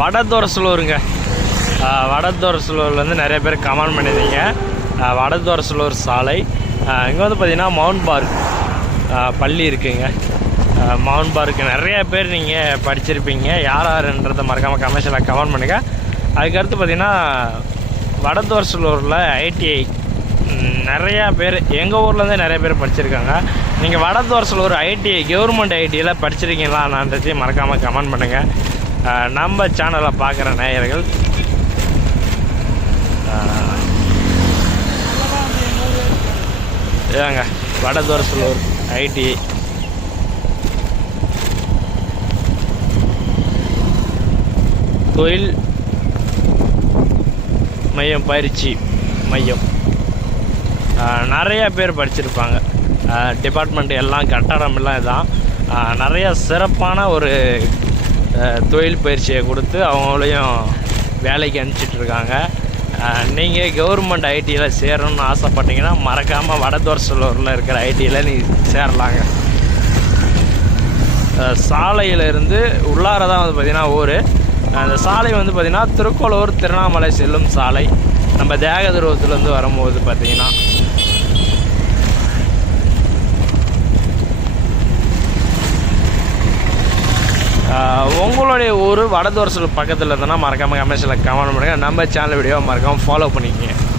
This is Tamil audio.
வடதொரசலூருங்க. வடதொரசலூர்லேருந்து நிறைய பேர் கமெண்ட் பண்ணியிருந்தீங்க. ஆஹ் வடதொரசலூர் சாலை. இங்கே வந்து பார்த்திங்கன்னா மவுண்ட் பார்க் பள்ளி இருக்குங்க. மவுண்ட் பார்க் நிறைய பேர் நீங்கள் படிச்சிருப்பீங்க. யார் யாருன்றதை மறக்காமல் கமர்ஷியலாக கமெண்ட் பண்ணுங்கள் அதுக்கடுத்து பார்த்தீங்கன்னா வடதொரசலூரில் ஐடிஐ நிறையா பேர் எங்கள் ஊர்லேருந்தே நிறைய பேர் படிச்சிருக்காங்க. நீங்கள் வடதோரசில் ஐடிஐ கவர்மெண்ட் ஐடியில் படிச்சிருக்கீங்களா நான் மறக்காமல் கமெண்ட் பண்ணுங்கள் நம்ம சேனலை பார்க்குற நேயர்கள் இதாங்க வடதோரசலூர் ஐடி தொழில் மையம் பயிற்சி மையம். நிறைய பேர் படிச்சிருப்பாங்க. டிபார்ட்மெண்ட் எல்லாம் கட்டடம் எல்லாம் இதான். நிறையா சிறப்பான ஒரு தொழில் பயிற்சியை கொடுத்து அவங்களையும் வேலைக்கு அனுப்பிச்சிட்டு இருக்காங்க நீங்கள் கவர்மெண்ட் ஐடியில் சேரணும்னு ஆசைப்பட்டீங்கன்னா மறக்காமல் வடதோர்சலூரில் இருக்கிற ஐடியில் நீங்கள் சேரலாங்க. ஆஹ் சாலையில இருந்து உள்ளார தான் வந்து பார்த்திங்கன்னா ஊர். அந்த சாலை வந்து பார்த்திங்கன்னா திருக்கோளூர் திருவண்ணாமலை செல்லும் சாலை. நம்ம தேகதுருவத்துலேருந்து வரும்போது பார்த்திங்கன்னா உங்களுடைய ஊர் வடதோரசல் பக்கத்தில் இருந்தால் மறக்காமல் கமெண்ட்ஸில் கமெண்ட் பண்ணுங்கள் நம்ம சேனல் வீடியோ மறக்காமல் ஃபாலோ பண்ணிக்கங்க.